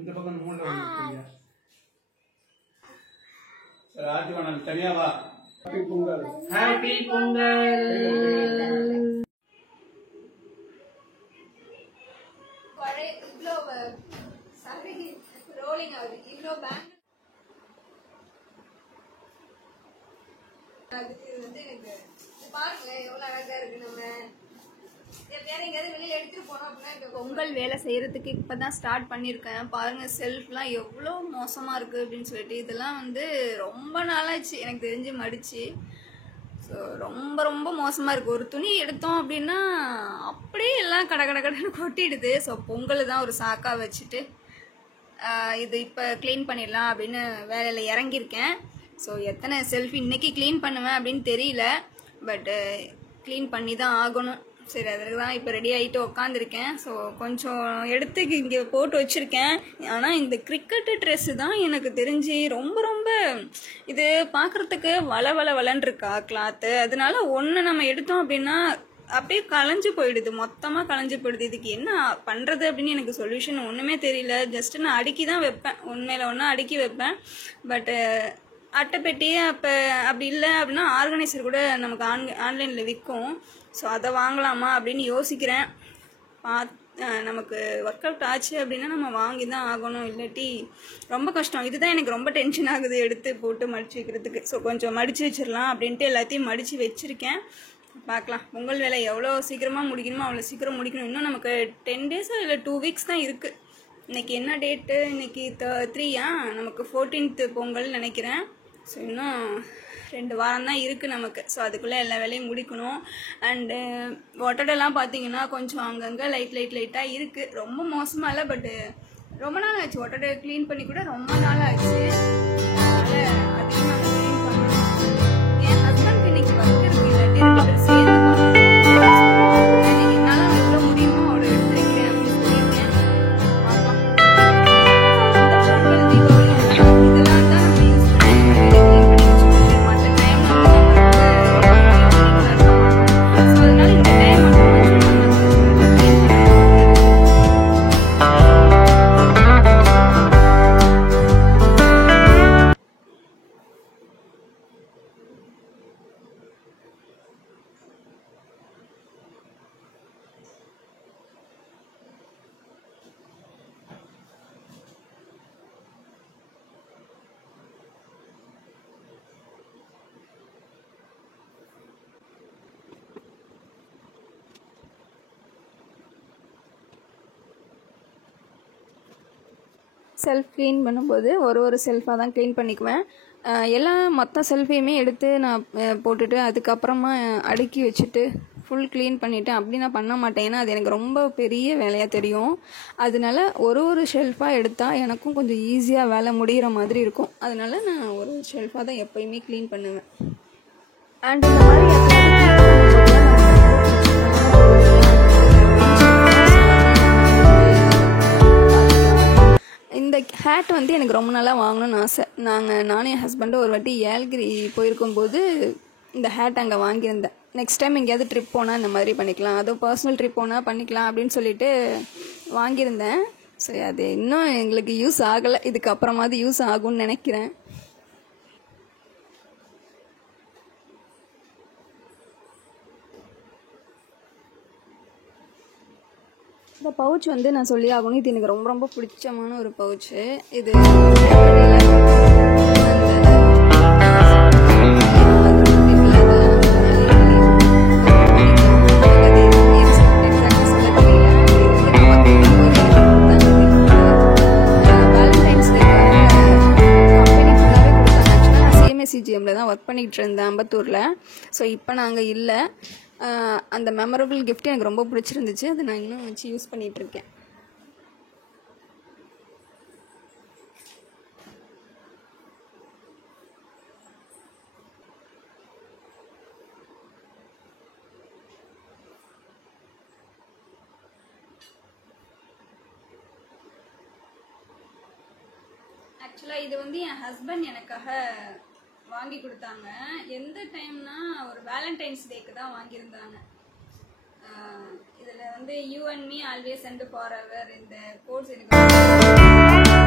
இந்த பக்கம் மூணு வந்துருக்கீங்க. சரி ஆதிவா நான் தனியா வா. ஹாப்பி பொங்கல். ஹாப்பி பொங்கல். ஒரே இவ்ளோ சாரி ரோலிங் ஆகுது. இவ்ளோ பேங்க் அதுக்கு வந்து எனக்கு பாருங்க எவ்வளவு அழகா இருக்கு. நம்ம வேற எங்கேயாவது வெளியில எடுத்துட்டு போனோம் அப்படின்னா பொங்கல் வேலை செய்யறதுக்கு இப்பதான் ஸ்டார்ட் பண்ணியிருக்கேன். பாருங்க செல்ஃப்லாம் எவ்வளோ மோசமா இருக்கு அப்படின்னு சொல்லிட்டு இதெல்லாம் வந்து ரொம்ப நாளாச்சு எனக்கு தெரிஞ்சு மடிச்சு. ஸோ ரொம்ப ரொம்ப மோசமாக இருக்குது. ஒரு துணி எடுத்தோம் அப்படின்னா அப்படியே எல்லாம் கடன்னு கொட்டிடுது. ஸோ பொங்கல் தான் ஒரு சாக்காக வச்சுட்டு இது இப்போ க்ளீன் பண்ணிடலாம் அப்படின்னு வேலையில் இறங்கியிருக்கேன். ஸோ எத்தனை செல்ஃபி இன்றைக்கி க்ளீன் பண்ணுவேன் அப்படின்னு தெரியல. பட்டு க்ளீன் பண்ணி தான் ஆகணும். சரி அதுக்கு தான் இப்போ ரெடி ஆகிட்டு உக்காந்துருக்கேன். ஸோ கொஞ்சம் எடுத்து இங்கே போட்டு வச்சுருக்கேன். ஆனால் இந்த கிரிக்கெட்டு ட்ரெஸ்ஸு தான் எனக்கு தெரிஞ்சு ரொம்ப ரொம்ப இது பார்க்குறதுக்கு வளன்னு இருக்கா கிளாத்து. அதனால ஒன்று நம்ம எடுத்தோம் அப்படின்னா அப்படியே களைஞ்சு போயிடுது, மொத்தமாக களைஞ்சு போயிடுது. இதுக்கு என்ன பண்ணுறது அப்படின்னு எனக்கு சொல்யூஷன் ஒன்றுமே தெரியல. ஜஸ்ட்டு நான் அடுக்கி தான் வைப்பேன், உண்மையில் ஒன்றா அடுக்கி வைப்பேன். பட்டு அட்டைப்பெட்டியே அப்படி இல்லை அப்படின்னா ஆர்கனைசர் கூட நமக்கு ஆன்லைனில் விற்கும். ஸோ அதை வாங்கலாமா அப்படின்னு யோசிக்கிறேன். நமக்கு ஒர்க் அவுட் ஆச்சு அப்படின்னா நம்ம வாங்கி தான் ஆகணும், இல்லாட்டி ரொம்ப கஷ்டம். இதுதான் எனக்கு ரொம்ப டென்ஷன் ஆகுது எடுத்து போட்டு மடித்து வைக்கிறதுக்கு. ஸோ கொஞ்சம் மடித்து வச்சிடலாம் அப்படின்ட்டு எல்லாத்தையும் மடித்து வச்சுருக்கேன். பார்க்கலாம் பொங்கல் வேலை எவ்வளோ சீக்கிரமாக முடிக்கணுமோ அவ்வளோ சீக்கிரம் முடிக்கணும். இன்னும் நமக்கு 10 days இல்லை 2 weeks தான் இருக்குது. இன்றைக்கி என்ன டேட்டு? இன்றைக்கி 3 நமக்கு 14th பொங்கல் நினைக்கிறேன். ஸோ இன்னும் 2 வாரம் தான் இருக்குது நமக்கு. ஸோ அதுக்குள்ளே எல்லா வேலையும் முடிக்கணும். அண்டு ஒட்டடெல்லாம் பார்த்தீங்கன்னா கொஞ்சம் அங்கங்கே லைட்டாக இருக்குது. ரொம்ப மோசமாக இல்லை, பட்டு ரொம்ப நாள் ஆச்சு. ஒட்டடை க்ளீன் பண்ணி கூட ரொம்ப நாள் ஆச்சு. அதனால் அதையும் நாங்கள் க்ளீன் பண்ணணும். என் ஹஸ்பண்ட்க்கு இன்றைக்கி ஒர்க் இருக்குது, இல்லாட்டி 2 பேரும் சேர்ந்து பண்ணணும். இன்றைக்கி என்னால் எவ்வளோ முடியுமோ அவ்வளோ எடுத்து வைக்கிறேன் அப்படின்னு சொல்லியிருக்கேன். பார்க்கலாம். பொங்கல் தீபாவளி இதெல்லாம் தான் நம்ம யூஸ் பண்ணி மற்ற டைம் ஸோ அதனால இந்த டைம் செல்ஃப் க்ளீன் பண்ணும்போது ஒரு செல்ஃபாக தான் க்ளீன் பண்ணிக்குவேன். எல்லாம் மொத்த செல்ஃபையுமே எடுத்து நான் போட்டுட்டு அதுக்கப்புறமா அடுக்கி வச்சுட்டு ஃபுல் க்ளீன் பண்ணிவிட்டு அப்படி நான் பண்ண மாட்டேன். ஏன்னா அது எனக்கு ரொம்ப பெரிய வேலையாக தெரியும். அதனால ஒரு ஷெல்ஃபாக எடுத்தால் எனக்கும் கொஞ்சம் ஈஸியாக வேலை முடிகிற மாதிரி இருக்கும். அதனால நான் ஒரு ஷெல்ஃபாக தான் எப்போயுமே க்ளீன் பண்ணுவேன். அண்ட் இந்த மாதிரி இந்த ஹேட் வந்து எனக்கு ரொம்ப நாளாக வாங்கணும்னு ஆசை. நானும் என் ஹஸ்பண்டும் ஒரு வாட்டி ஏலகிரி போயிருக்கும்போது இந்த ஹேட் அங்கே வாங்கியிருந்தேன். நெக்ஸ்ட் டைம் எங்கேயாவது ட்ரிப் போனால் இந்த மாதிரி பண்ணிக்கலாம், அதுவும் பர்சனல் ட்ரிப் போனால் பண்ணிக்கலாம் அப்படின்னு சொல்லிட்டு வாங்கியிருந்தேன். சரி அது இன்னும் எங்களுக்கு யூஸ் ஆகலை, இதுக்கப்புறமாவது யூஸ் ஆகும்னு நினைக்கிறேன். இந்த பவுச் வந்து நான் சொல்லி ஆகணும், இது எனக்கு ரொம்ப ரொம்ப பிடிச்சமான ஒரு பவுச்சு. இது சிஎம்சிஜிஎம்ல தான் ஒர்க் பண்ணிகிட்டு இருந்தேன் அம்பத்தூரில். ஸோ இப்போ நாங்கள் இல்லை. அந்த மெமரபிள் கிஃப்ட் எனக்கு ரொம்ப பிடிச்சிருந்துச்சு. அதை நான் இன்னும் வச்சு யூஸ் பண்ணிகிட்ருக்கேன். ஆக்சுவலாக இது வந்து என் ஹஸ்பண்ட் எனக்காக வாங்கி கொடுத்தாங்க. எந்த டைம்னா ஒரு வேலண்டைன்ஸ் டேக்கு தான் வாங்கியிருந்தாங்க. இதில் வந்து you and me always and for ever இந்த கோர்ஸ் எனக்கு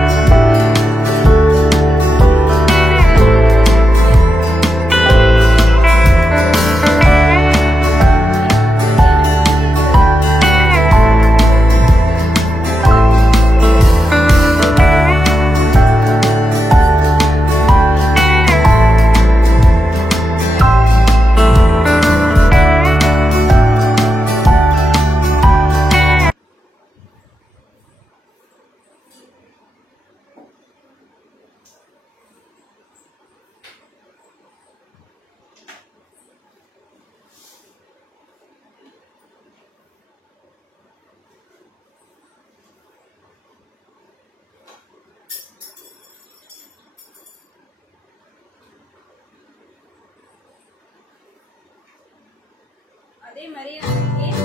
அதே மாதிரி games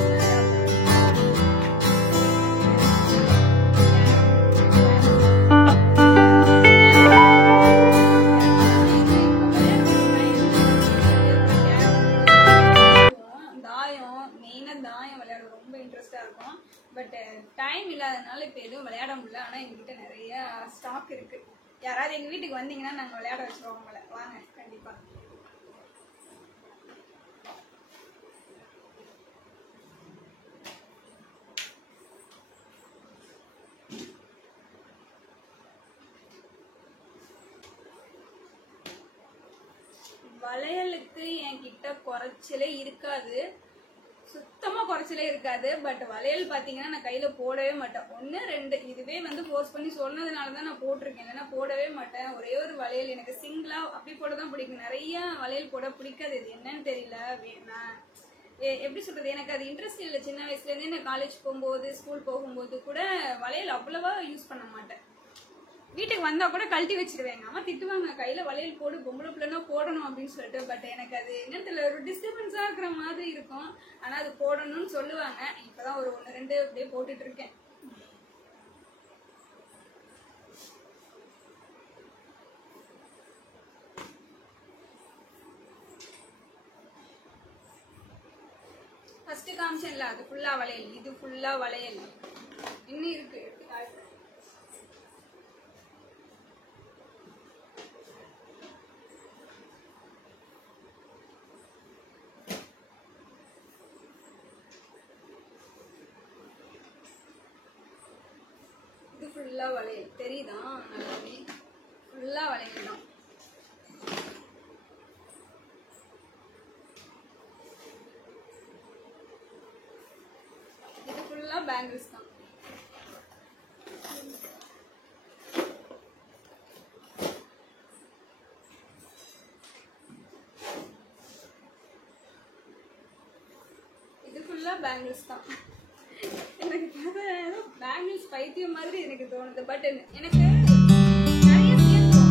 தாயம் விளையாட ரொம்ப இன்ட்ரெஸ்டா இருக்கும். பட் டைம் இல்லாதனால இப்போ எதுவும் விளையாட முடியல. ஆனால் எங்ககிட்ட நிறைய ஸ்டாக் இருக்கு. யாராவது எங்கள் வீட்டுக்கு வந்தீங்கன்னா நாங்கள் விளையாட வச்சுருவோம் உங்களை. வாங்க கண்டிப்பாக. வளையலுக்கு என்கிட்ட குறைச்சலே இருக்காது, சுத்தமாக குறைச்சலே இருக்காது. பட் வளையல் பார்த்தீங்கன்னா நான் கையில் போடவே மாட்டேன். 1 2 இதுவே வந்து ஃபோர்ஸ் பண்ணி சொன்னதுனால தான் நான் போட்டிருக்கேன், இல்லைன்னா போடவே மாட்டேன். ஒரே ஒரு வளையல் எனக்கு சிங்கிளாக அப்படி போட தான் பிடிக்கும். நிறைய வளையல் போட பிடிக்காது. இது என்னன்னு தெரியல. நான் எப்படி சொல்கிறது, எனக்கு அது இன்ட்ரெஸ்ட் இல்லை. சின்ன வயசுலேருந்தே நான் காலேஜ் போகும்போது ஸ்கூல் போகும்போது கூட வளையல் அவ்வளவா யூஸ் பண்ண மாட்டேன். வீட்டுக்கு வந்தால் கூட கழட்டி வச்சிருவேன். அம்மா திட்டுவாங்க, கையில் வளையல் போடு, பொம்பளை பிள்ளைனா போடணும் அப்படின்னு சொல்லிட்டு. பட் எனக்கு அது என்னன்னு தெரியல, ஒரு டிஸ்டர்பன்ஸாக இருக்கிற மாதிரி இருக்கும். ஆனால் அது போடணும்னு சொல்லுவாங்க. இப்போ தான் ஒரு 1 2 அப்படியே போட்டுட்டு இருக்கேன். ஃபர்ஸ்ட் காமிச்சேன்ல, அது ஃபுல்லாக வளையல், இது ஃபுல்லாக வளையல். இன்னும் இருக்கு, எடுத்து காட்டுறேன். இது ஃபுல்லாக வளையல் தெரியுதா? நல்லாவே ஃபுல்லாக வளையல் தான். இது ஃபுல்லாக பேங்கிள்ஸ் தான். இது ஃபுல்லாக பேங்கிள்ஸ் தான். எனக்கு பேங்கிள்ஸ் பைத்தியம் மாதிரி எனக்கு தோணுது. பட் எனக்கு நிறைய சேர்க்கும்.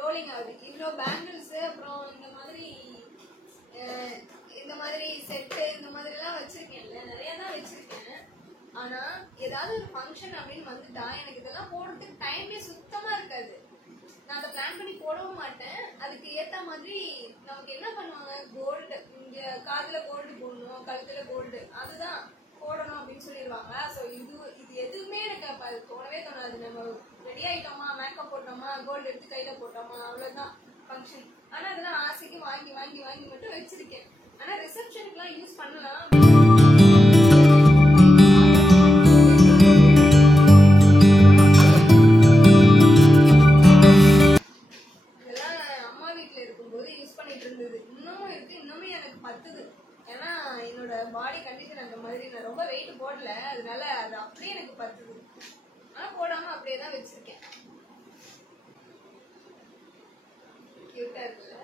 ரோலிங் ஆகுது. இவ்வளோ பேங்கிள்ஸ், அப்புறம் இந்த மாதிரி செட்டு, இந்த மாதிரிலாம் வச்சிருக்கேன்ல, நிறைய தான் வச்சிருக்கேன். ஆனா ஏதாவது ஒரு ஃபங்க்ஷன் அப்படின்னு வந்துட்டா எனக்கு இதெல்லாம் போடுறதுக்கு டைமே சுத்தமா இருக்காது. நான் அதை பிளான் பண்ணி போடவும் மாட்டேன். அதுக்கு ஏத்த மாதிரி நமக்கு என்ன பண்ணுவாங்க, கோல்டு, இங்க காதுல கோல்டு போடணும், கழுத்துல கோல்டு, அதுதான் போடணும் அப்படின்னு சொல்லிடுவாங்க. ஸோ இது எதுவுமே எனக்கு அப்போ அது தோணவே தோணாது. நம்ம ரெடி ஆயிட்டோமா, மேக்கப் போட்டோமா, கோல்டு எடுத்து கையில போட்டோமா, அவ்வளோதான் ஃபங்க்ஷன். ஆனால் அதெல்லாம் ஆசைக்கு வாங்கி வாங்கி வாங்கி மட்டும் வச்சிருக்கேன். ஆனால் ரிசப்ஷனுக்குலாம் யூஸ் பண்ணலாம். பாடி கண்டிஷன் அந்த மாதிரி, நான் ரொம்ப வெயிட் போடல, அதனால அது அப்படியே எனக்கு பத்துது. ஆனா போடாம அப்படியே தான் வச்சிருக்கேன். கியூட்டா இருக்குல்ல?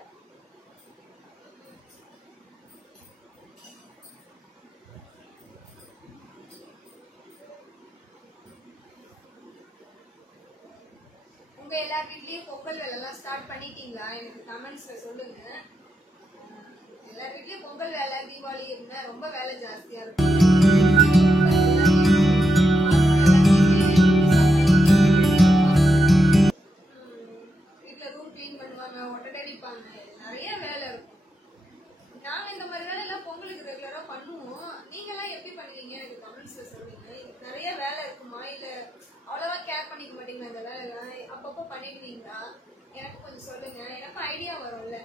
உங்க எல்லார் வீட்லயும் பொங்கல் வேலைலாம் ஸ்டார்ட் பண்ணிட்டீங்களா? எனக்கு கமெண்ட்ஸ்ல சொல்லுங்க. எல்லார் வீட்லயும் பொங்கல் வேலை, தீபாவளி இருந்தா ரொம்ப வேலை ஜாஸ்தியா இருக்கும். வீட்டுல ரூம் கிளீன் பண்ணுவாங்க, ஒட்டடை அடிப்பாங்க, கமெண்ட்ஸ்ல சொல்லுங்க. எனக்கு நிறைய வேலை இருக்குமா இல்ல அவ்வளவா கேர் பண்ணிக்க மாட்டீங்களா? இந்த வேலைலாம் அப்பப்போ பண்ணிடுவீங்களா? எனக்கு கொஞ்சம் சொல்லுங்க, எனக்கும் ஐடியா வரும்ல.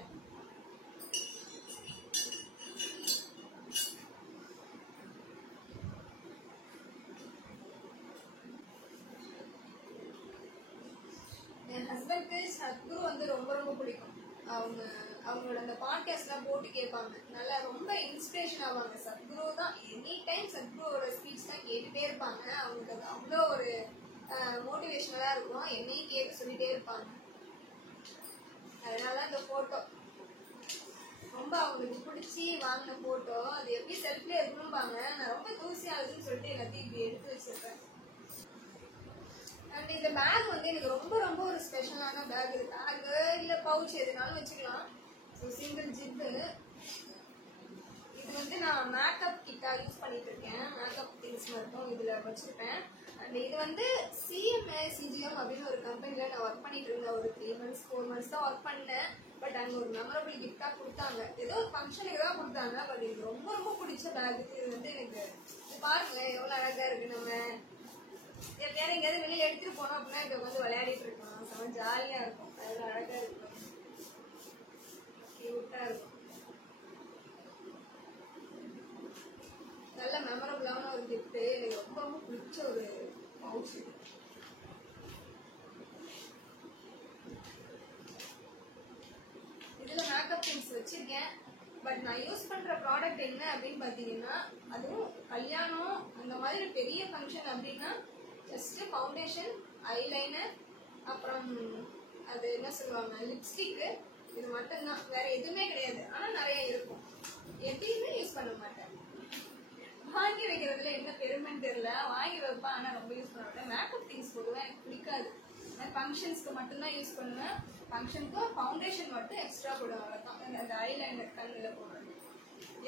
என் ஹஸ்பண்ட்க்கு சத்குரு வந்து ரொம்ப ரொம்ப பிடிக்கும். அவங்களோட அந்த பாட்காஸ்ட்லாம் போட்டு கேட்பாங்க, நல்லா ரொம்ப இன்ஸ்பிரேஷன் ஆவாங்க. சத்குரு தான் எனி டைம் சத்குருவோட ஸ்பீச் தான் கேட்டுட்டே இருப்பாங்க. அவங்களுக்கு அது அவ்வளோ ஒரு மோட்டிவேஷனலாக இருக்கும். என்னையும் கேட்க சொல்லிட்டே இருப்பாங்க. அதனால இந்த ஃபோட்டோ ரொம்ப அவங்களுக்கு பிடிச்சி வாங்கின ஃபோட்டோ. அது எப்படி செல்ஃபிலே இருக்கணும்பாங்க. நான் ரொம்ப தூசி ஆகுதுன்னு சொல்லிட்டு எல்லாத்தையும் இப்படி எடுத்து வச்சிருப்பேன். அண்ட் இந்த பேக் வந்து எனக்கு ரொம்ப ரொம்ப ஒரு ஸ்பெஷலான பேக். இது பேக்கு இல்லை பவுச் எதுனாலும் வச்சுக்கலாம். So single zip. இது வந்து நான் மேக்கப் கிட்டாக யூஸ் பண்ணிட்டு இருக்கேன். மேக்கப் திங்ஸ் மட்டும் இதில் வச்சுருப்பேன். அண்ட் இது வந்து சிஎம் அப்படின்னு ஒரு கம்பெனியில் நான் ஒர்க் பண்ணிட்டு இருந்தேன். ஒரு 3 months 4 months தான் ஒர்க் பண்ணேன். பட் அங்கே ஒரு மெமரபிள் கிஃப்டாக கொடுத்தாங்க. ஏதோ ஒரு ஃபங்க்ஷனுக்கு தான் கொடுத்தாங்க. பட் எனக்கு ரொம்ப ரொம்ப பிடிச்ச பேக். இது வந்து எனக்கு இது பாருங்க எவ்வளோ அழகாக இருக்குது. நம்ம வேற எங்கேயாவது வெளியில் எடுத்துகிட்டு போனோம் அப்படின்னா இப்போ வந்து விளையாடிட்டு இருக்கோம். செம்ம ஜாலியாக இருக்கும். அவ்வளோ அழகாக இருக்கும். கியூட்டாக இருக்கும். நல்ல மெமரபிளான ஒரு கிஃப்ட். எனக்கு ரொம்ப ரொம்ப பிடிச்ச ஒரு பவுச். இதுல மேக்கப் திங்ஸ் வச்சிருக்கேன். பட் நான் யூஸ் பண்ற ப்ராடக்ட் என்ன அப்படின்னு பாத்தீங்கன்னா, அதுவும் கல்யாணம் அந்த மாதிரி பெரிய ஃபங்க்ஷன் அப்படின்னா ஜஸ்ட் ஃபவுண்டேஷன், ஐலைனர், அப்புறம் அது என்ன சொல்லுவாங்க லிப்ஸ்டிக்கு, இது மட்டும்தான். வேற எதுவுமே கிடையாது. ஆனா நிறைய இருக்கும். எதையுமே யூஸ் பண்ண மாட்டேன். வாங்கி வைக்கிறதுல என்ன பெருமைன்னு தெரியல. வாங்கி வைப்பேன், ஆனால் ரொம்ப யூஸ் பண்ண மாட்டேன். மேக்கப் திங்ஸ் பொதுவாக எனக்கு பிடிக்காது. ஃபங்க்ஷன்ஸ்க்கு மட்டும்தான் யூஸ் பண்ணுவேன். ஃபங்க்ஷனுக்கு ஃபவுண்டேஷன் மட்டும் எக்ஸ்ட்ரா போடுவேன். அவ்வளோதான். அந்த ஐலைனர் கண்ணில் போடுறது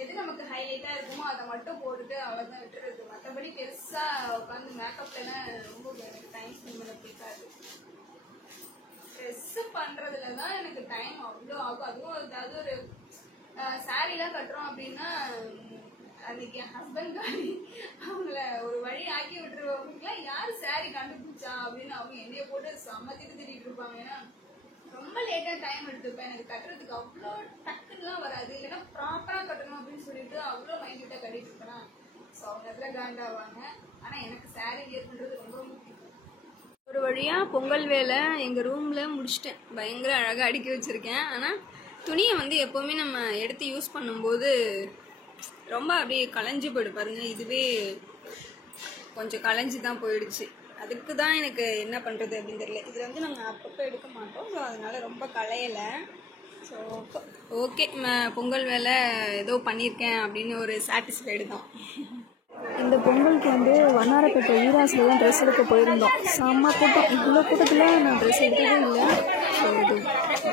எது நமக்கு ஹைலைட்டாக இருக்குமோ அதை மட்டும் போட்டுட்டு அவ்வளோதான் விட்டுறது. மற்றபடி பெருசாக உட்காந்து மேக்கப்லாம் ரொம்ப எனக்கு டைம் ஸ்பெண்ட் பண்ண பிடிக்காது. ட்ரெஸ்ஸு பண்ணுறதுல தான் எனக்கு டைம் அவ்வளோ ஆகும். அதுவும் ஏதாவது ஒரு சாரீலாம் கட்டுறோம் அப்படின்னா அன்னைக்கு என் ஹஸ்பண்ட் காரி அவங்கள ஒரு வழி ஆக்கி விட்டுருவாங்கலாம். யார் சாரி கண்டுபிடிச்சா அப்படின்னு அவங்க என்னைய போட்டு சம்மதிட்டு திட்டிட்டு இருப்பாங்க. ஏன்னா ரொம்ப லேட்டாக டைம் எடுத்துப்பேன். எனக்கு கட்டுறதுக்கு அவ்வளோ டக்குலாம் வராது. இல்லைன்னா ப்ராப்பராக கட்டணும் அப்படின்னு சொல்லிட்டு அவ்வளோ மைண்ட்கிட்ட கட்டிட்டு இருப்பேன். ஸோ அவங்க இடத்துல காண்டாவாங்க. ஆனால் எனக்கு சாரி வியர் பண்ணுறது ரொம்ப முக்கியம். ஒரு வழியாக பொங்கல் வேலை எங்கள் ரூமில் முடிச்சிட்டேன். பயங்கர அழகாக அடுக்கி வச்சுருக்கேன். ஆனால் துணியை வந்து எப்போவுமே நம்ம எடுத்து யூஸ் பண்ணும்போது ரொம்ப அப்படியே களைஞ்சு போய்டு பாருங்க. இதுவே கொஞ்சம் களைஞ்சி தான் போயிடுச்சு. அதுக்கு தான் எனக்கு என்ன பண்ணுறது அப்படின்னு தெரியல. இதில் வந்து நாங்கள் அப்பப்போ எடுக்க மாட்டோம். ஸோ அதனால் ரொம்ப களையலை. ஸோ ஓகே, பொங்கல் வேலை ஏதோ பண்ணியிருக்கேன் அப்படின்னு ஒரு சாட்டிஸ்ஃபைடு தான். இந்த பொங்கலுக்கு வந்து வண்ணாரப்பேட்டை ஈராஸில் தான் ட்ரெஸ் எடுக்க போயிருந்தோம். செம்ம கூட்டம். இவ்வளோ கூட்டத்தில் நான் ட்ரெஸ் எடுக்கவே இல்லை. ஸோ இது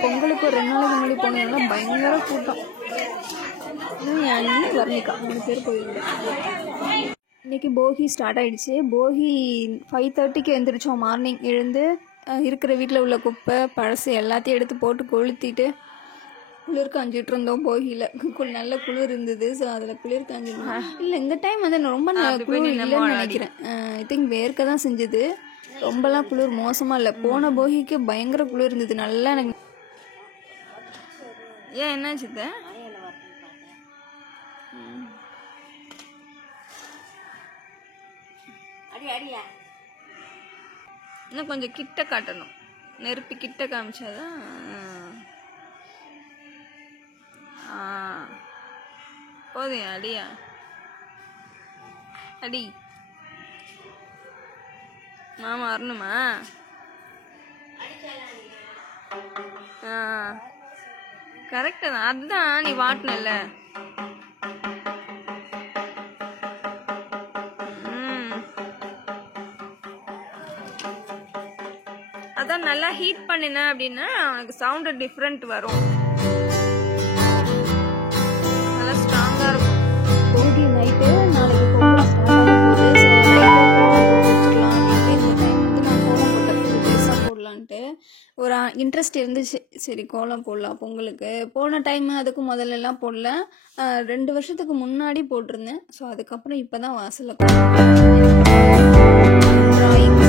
பொங்கலுக்கு ஒரு 2 நாளைக்கு முன்னாடி போனதுனால பயங்கர கூட்டம். அண்ணி வர்ணிகா 3 பேர் போயிருந்தோம். இன்றைக்கி போகி ஸ்டார்ட் ஆகிடுச்சு. போகி 5:30க்கு எழுந்திரிச்சோம். மார்னிங் எழுந்து இருக்கிற வீட்டில் உள்ள குப்பை பழசு எல்லாத்தையும் எடுத்து போட்டு கொளுத்திட்டு குளிர் காஞ்சிட்டு இருந்தோம். போகியில் நல்ல குளிர் இருந்தது. ஸோ அதில் குளிர் காஞ்சிருந்தோம். இல்லை இந்த டைம் வந்து ரொம்ப குளிர் இல்லைன்னு நினைக்கிறேன். ஐ திங்க் வேர்க்க தான் செஞ்சது. ரொம்பலாம் குளிர் மோசமாக இல்லை. போன போகிக்கு பயங்கர குளிர் இருந்தது. நல்லா எனக்கு ஏன் என்னாச்சு? இன்னும் கொஞ்சம் கிட்ட காட்டணும். நெருப்பி கிட்ட காமிச்சாதான். போதும் அடியா அடி. மாமா வரணுமா? கரெக்டா தான். அதுதான் நீ வாட்டினல. அதான் நல்லா ஹீட் பண்ணின அப்படின்னா உனக்கு சவுண்டு டிஃப்ரெண்ட் வரும். நல்லா ஸ்ட்ராங்காக இருக்கும். போகி நைட்டு நாளைக்கு பொங்கல் ஸ்டார்ட் ஆக போகுது. ஸோ நைட்டு கோலம் போட்டு வச்சுக்கலாம் அப்படின்ட்டு இந்த டைம் வந்து நான் கோலம் போட்டது பெருசாக போடலான்ட்டு ஒரு இன்ட்ரெஸ்ட் இருந்துச்சு. சரி கோலம் போடலாம் பொங்கலுக்கு. போன டைம் அதுக்கு முதல்லலாம் போடல. 2 வருஷத்துக்கு முன்னாடி போட்டிருந்தேன். ஸோ அதுக்கப்புறம் இப்போ தான் வாசலில் ட்ராயிங்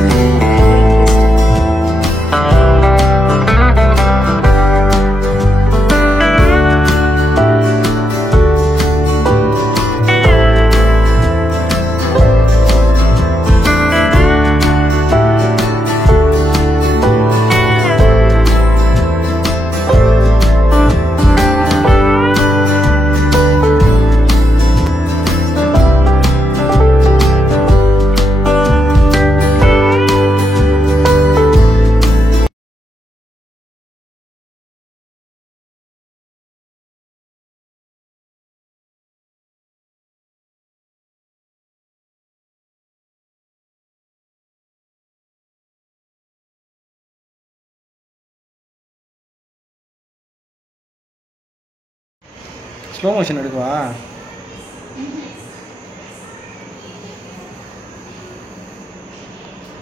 ஸ்லோ மோஷன் எடுக்குவா.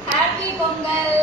ஹாப்பி பொங்கல்.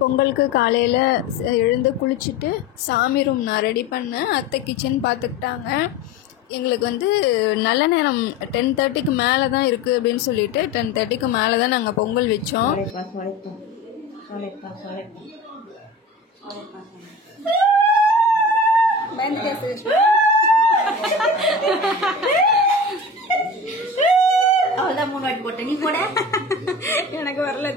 பொங்கலுக்கு காலையில் எழுந்து குளிச்சுட்டு சாமி ரூம் நான் ரெடி பண்ணேன். அத்தை கிச்சன் பார்த்துக்கிட்டாங்க. எங்களுக்கு வந்து நல்ல நேரம் 10:30க்கு மேலே தான் இருக்குது அப்படின்னு சொல்லிட்டு 10:30க்கு மேலே தான் நாங்கள் பொங்கல் வச்சோம். அவ்வளோதான் 3 வாட்டி போட்டேன். நீ கூட எனக்கு வரல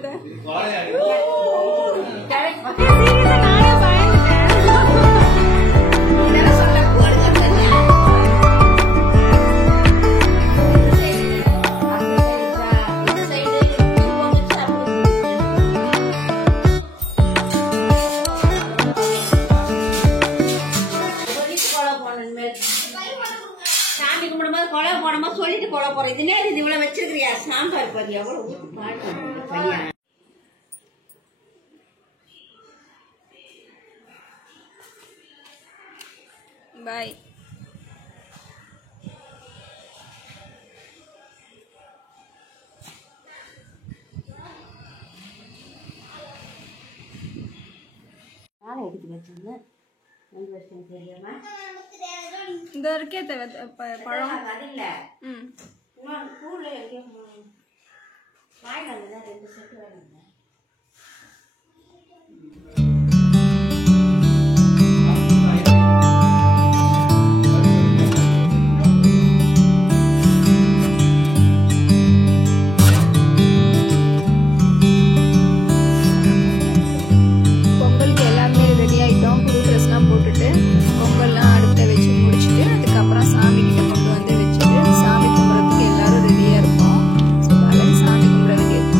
சாமி கும்பிடும்போது கொலை போனமா சொல்லிட்டு கொலை போறோம். இதுனே இது இவ்வளவு வச்சிருக்கிறியா? சாம்பார் பாரு எவ்வளவு பாட்டு பையன். பாய். நாளை எடுத்து வச்சிருந்தேன். தெரியாம இந்த இருக்கே பழம் அது இல்ல. இன்னொரு பூல வாங்கிட்டு வந்தேன். 2 செட்டு வாங்கிட்டு பொங்கலுக்கு எல்லாமே ரெடி ஆகிட்டோம். புது ட்ரெஸ்லாம் போட்டுட்டு பொங்கல்லாம் அடுப்பில் வச்சு முடிச்சுட்டு அதுக்கப்புறம் சாமி கிட்ட கொண்டு வந்து வச்சுட்டு சாமி கும்பிட்றதுக்கு எல்லாரும் ரெடியாக இருப்போம். ஸோ சாமி கும்பிட வேண்டியது.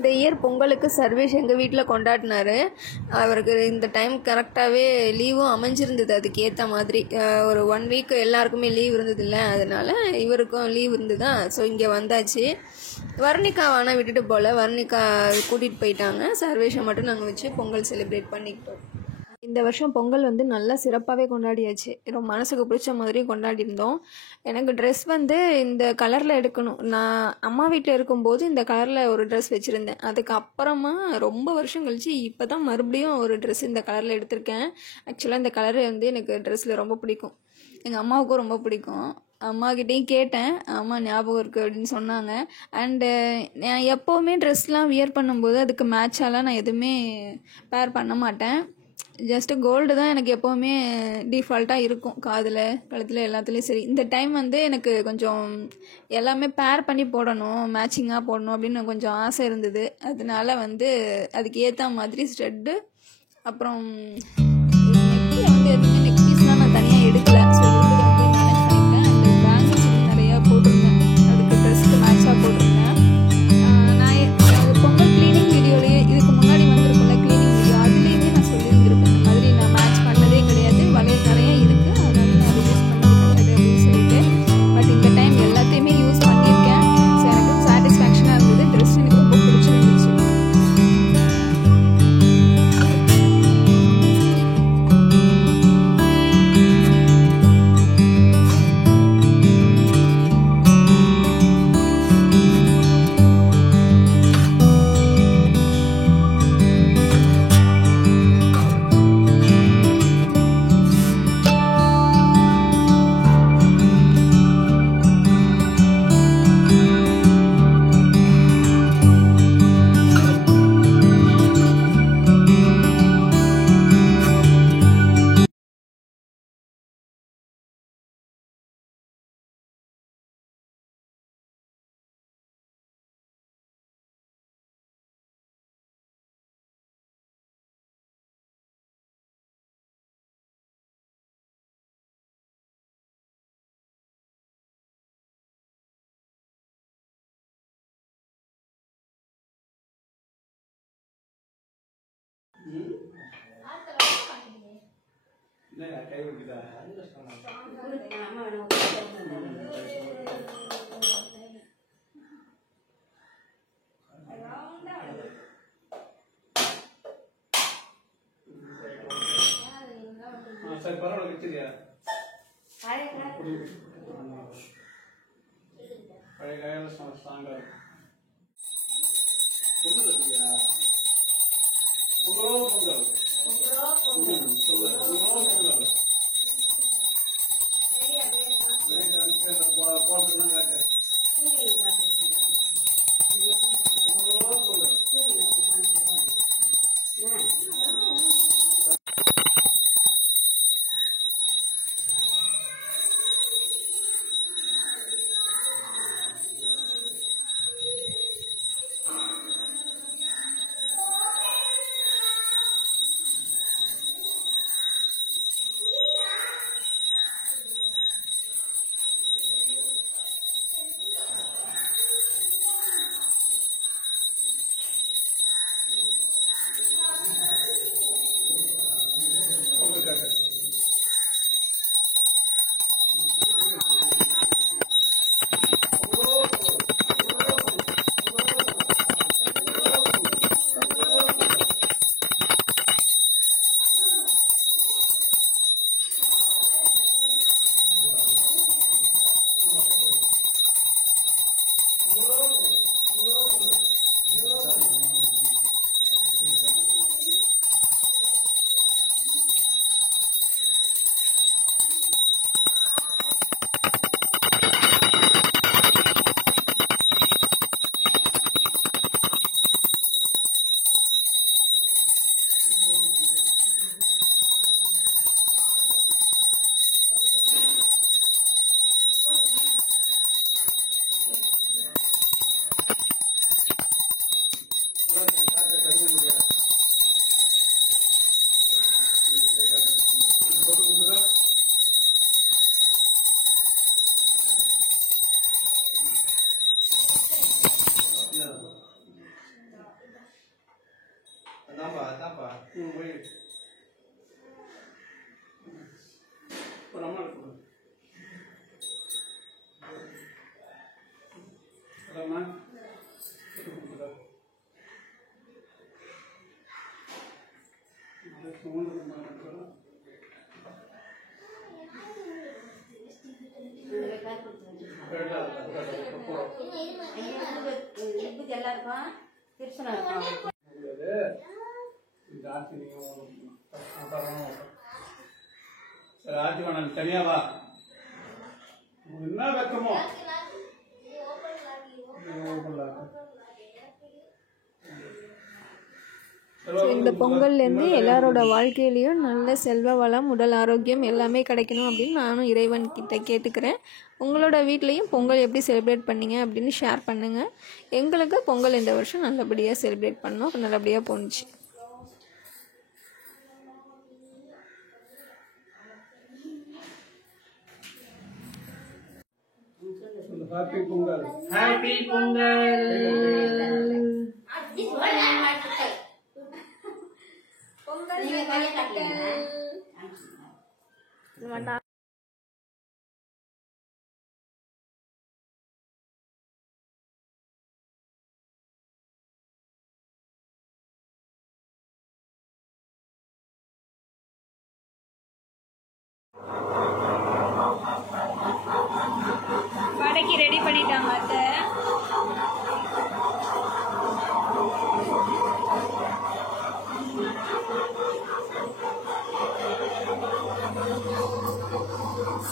இந்த இயர் பொங்கலுக்கு சர்வேஷ் எங்கள் வீட்டில் கொண்டாடினார். அவருக்கு இந்த டைம் கரெக்டாகவே லீவும் அமைஞ்சிருந்தது. அதுக்கு ஏற்ற மாதிரி ஒரு 1 வீக் எல்லாருக்குமே லீவ் இருந்ததில்ல, அதனால் இவருக்கும் லீவ் இருந்ததா. ஸோ இங்கே வந்தாச்சு. வர்ணிகா வேணால் விட்டுட்டு போகல, வர்ணிகா கூட்டிகிட்டு போயிட்டாங்க. சர்வேஷை மட்டும் நாங்கள் வச்சு பொங்கல் செலிப்ரேட் பண்ணிக்கிட்டோம். இந்த வருஷம் பொங்கல் வந்து நல்லா சிறப்பாகவே கொண்டாடியாச்சு. ரொம்ப மனசுக்கு பிடிச்ச மாதிரி கொண்டாடிருந்தோம். எனக்கு ட்ரெஸ் வந்து இந்த கலரில் எடுக்கணும். நான் அம்மா வீட்டில் இருக்கும்போது இந்த கலரில் ஒரு ட்ரெஸ் வச்சுருந்தேன். அதுக்கப்புறமா ரொம்ப வருஷம் கழிச்சு இப்போ தான் மறுபடியும் ஒரு ட்ரெஸ் இந்த கலரில் எடுத்திருக்கேன். ஆக்சுவலாக இந்த கலர் வந்து எனக்கு ட்ரெஸ்ஸில் ரொம்ப பிடிக்கும். எங்கள் அம்மாவுக்கும் ரொம்ப பிடிக்கும். அம்மாக்கிட்டேயும் கேட்டேன், அம்மா ஞாபகம் இருக்குது அப்படின்னு சொன்னாங்க. அண்டு நான் எப்போவுமே ட்ரெஸ்லாம் வியர் பண்ணும்போது அதுக்கு மேட்சாலாம் நான் எதுவுமே பேர் பண்ண மாட்டேன். ஜஸ்ட்டு கோல்டு தான் எனக்கு எப்போவுமே டிஃபால்ட்டாக இருக்கும், காதில் கழுத்தில் எல்லாத்துலேயும் சரி. இந்த டைம் வந்து எனக்கு கொஞ்சம் எல்லாமே பேர் பண்ணி போடணும், மேட்சிங்காக போடணும் அப்படின்னு கொஞ்சம் ஆசை இருந்தது. அதனால வந்து அதுக்கு ஏற்ற மாதிரி ஸ்டெட்டு, அப்புறம் நெக்கில் வந்து எதுவுமே நெக் பீஸ்லாம் நான் தனியாக எடுக்கலை. ஸோ இருந்தது வந்து மேனேஜ் பண்ணிட்டேன். அந்த பேங்கிள்ஸ் வந்து நிறையா போட்டிருந்தேன், அதுக்கு ட்ரெஸ்க்கு மேட்சாக போட்டிருந்தேன். நான் பொங்கல் க்ளீனிங் வீடியோலேயே இதுக்கு முன்னாடி வந்திருக்கும்ல க்ளீனிங் வீடியோ, அதுலேயுமே நான் சொல்லியிருந்திருப்பேன். இந்த மாதிரி நான் மேட்ச் பண்ணதே கிடையாது, வளையல் நிறைய இருக்குது, அதனால நான் ரிலீஸ் பண்ணது கிடையாது அப்படின்னு சொல்லிட்டு. பட் இந்த டைம் எல்லாத்தையுமே யூஸ் பண்ணியிருக்கேன். ஸோ எனக்கு சாட்டிஸ்ஃபேக்ஷனாக இருந்தது. ட்ரெஸ் எனக்கு ரொம்ப பிடிச்சிருந்துச்சு. கை விட்டுதா சரி பரவாயில்ல வச்சிருக்கியா பழைய காயால ஸ்ட்ராங்கா இருக்கும். பொங்கல் வச்சிருக்கியா? பொங்கலோ பொங்கல் போட்டுலாம் காட்டு இருக்காப்பா திருச்சனா இருக்கான் ஜாஸ்தி சரி ஆட்சி வேணாம் தனியா வா என்ன வெக்கமோ இந்த பொங்கல்லேருந்து எல்லாரோட வாழ்க்கையிலையும் நல்ல செல்வ வளம் உடல் ஆரோக்கியம் எல்லாமே கிடைக்கணும் அப்படின்னு நானும் இறைவன் கிட்ட கேட்டுக்கிறேன். உங்களோட வீட்லேயும் பொங்கல் எப்படி செலிப்ரேட் பண்ணீங்க அப்படின்னு ஷேர் பண்ணுங்கள். எங்களுக்கு பொங்கல் இந்த வருஷம் நல்லபடியாக செலிப்ரேட் பண்ணோம், நல்லபடியாக போணுச்சு. ஹாப்பி பொங்கல். ஹாப்பி பொங்கல். வடைக்கு ரெடி பண்ணிட்டாங்க அத்தை.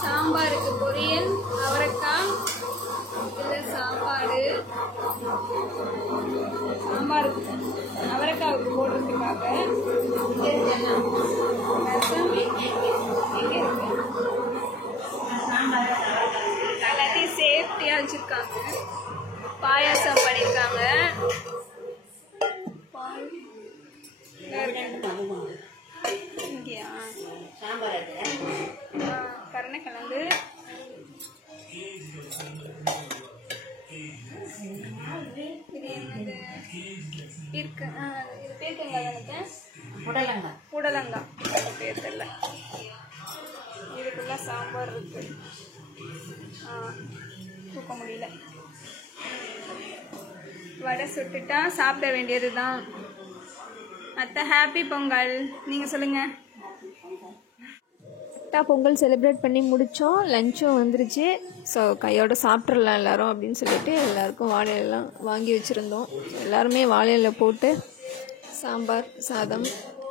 சாம்பாருக்கு பொரியல், அவரைக்காய், இல்லை சாம்பார், சாம்பாருக்கு அவரைக்காவுக்கு போடுறதுக்காக ரசம் எங்கே இருக்கு எல்லாத்தையும் சேஃப்டியாக வச்சுருக்காங்க. பாயாசம் பண்ணியிருக்காங்க. இங்கேயா சாம்பார் கருணக்கிழங்கு, இது என்னது இருக்கு, இது பேருக்குங்க நினைக்கிறேன், புடலங்காய் பேர் தெரியல. இதுக்குள்ள சாம்பார் இருக்கு. தூக்க முடியல. வடை சுட்டுட்டா சாப்பிட வேண்டியது தான். அத்தை ஹாப்பி பொங்கல். நீங்கள் சொல்லுங்கள். பொங்கல் செலிப்ரேட் பண்ணி முடித்தோம். லஞ்சும் வந்துருச்சு. ஸோ கையோடு சாப்பிட்றலாம் எல்லோரும் அப்படின்னு சொல்லிட்டு எல்லாருக்கும் வாழையெல்லாம் வாங்கி வச்சுருந்தோம். எல்லாருமே வாழையில போட்டு சாம்பார் சாதம்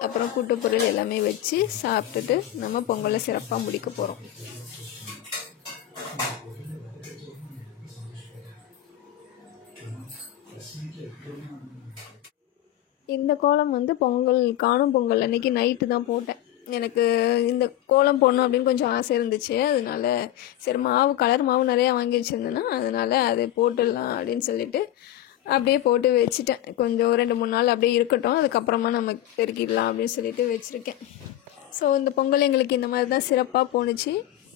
அப்புறம் கூட்டு பொரியல் எல்லாமே வச்சு சாப்பிட்டுட்டு நம்ம பொங்கலை சிறப்பாக முடிக்க போகிறோம். இந்த கோலம் வந்து பொங்கல் காணும் பொங்கல் அன்றைக்கி நைட்டு தான் போட்டேன். எனக்கு இந்த கோலம் போடணும் அப்படின்னு கொஞ்சம் ஆசை இருந்துச்சு. அதனால சரி மாவு கலர் மாவு நிறையா வாங்கி வச்சுருந்தேன்னா அதனால் அதை போட்டுடலாம் அப்படின்னு சொல்லிட்டு அப்படியே போட்டு வச்சுட்டேன். கொஞ்சம் 2-3 நாள் அப்படியே இருக்கட்டும், அதுக்கப்புறமா நம்ம பெருக்கிடலாம் அப்படின்னு சொல்லிட்டு வச்சுருக்கேன். ஸோ இந்த பொங்கல் எங்களுக்கு இந்த மாதிரி தான் சிறப்பாக போணுச்சு.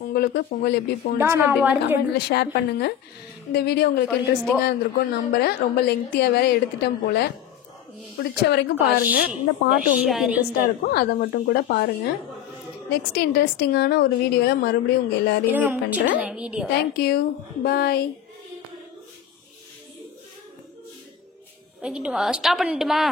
உங்களுக்கு பொங்கல் எப்படி போணுச்சு அப்படின்னு கமெண்ட்டில் ஷேர் பண்ணுங்கள். இந்த வீடியோ உங்களுக்கு இன்ட்ரெஸ்டிங்காக இருந்திருக்கும்னு நம்புகிறேன். ரொம்ப லெங்க்த்தியாக வேறு எடுத்துட்டேன் போல். பிடிச்ச வரைக்கும் பாருங்கள். இந்த பாட்டு உங்களுக்கு இன்ட்ரெஸ்ட்டாக இருக்கும், அதை மட்டும் கூட பாருங்கள். நெக்ஸ்ட் இன்ட்ரெஸ்டிங்கான ஒரு வீடியோவில் மறுபடியும் உங்கள் எல்லாரையும் மீட் பண்ணுறேன். தேங்க்யூ, பாய். வைக்கிட்டுமா, ஸ்டாப் பண்ணிட்டுமா?